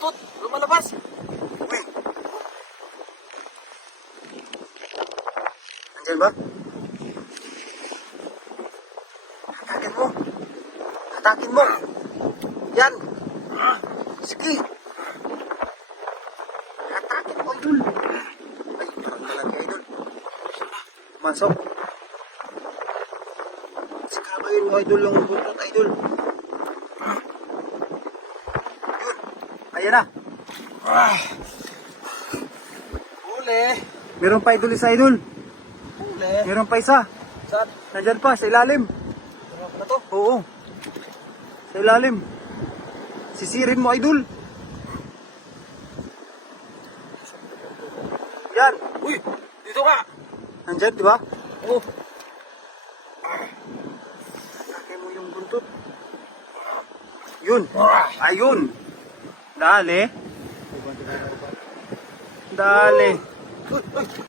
buntot. Lumalabas. Uy. Andyan ba? Hatakin mo. Hatakin mo. Yan. Sige. Hatakin mo, idol. Ay, parang malaki, idol. Masok. Sikabayin mo, idol, yung buntot, idol. Yun. Ayan na. Huli. Meron pa, idol, isa, idol. Huli. Meron pa isa. Saan? Nandyan pa, sa ilalim. Ano na to? Oo. Sa ilalim. Sisirin mo, idol. Yan. Uy! Dito ka! Nandyan, di ba? Oh! Atake mo yung buntot. Yun. Ayun. Dali. Dali. Uy! Uy!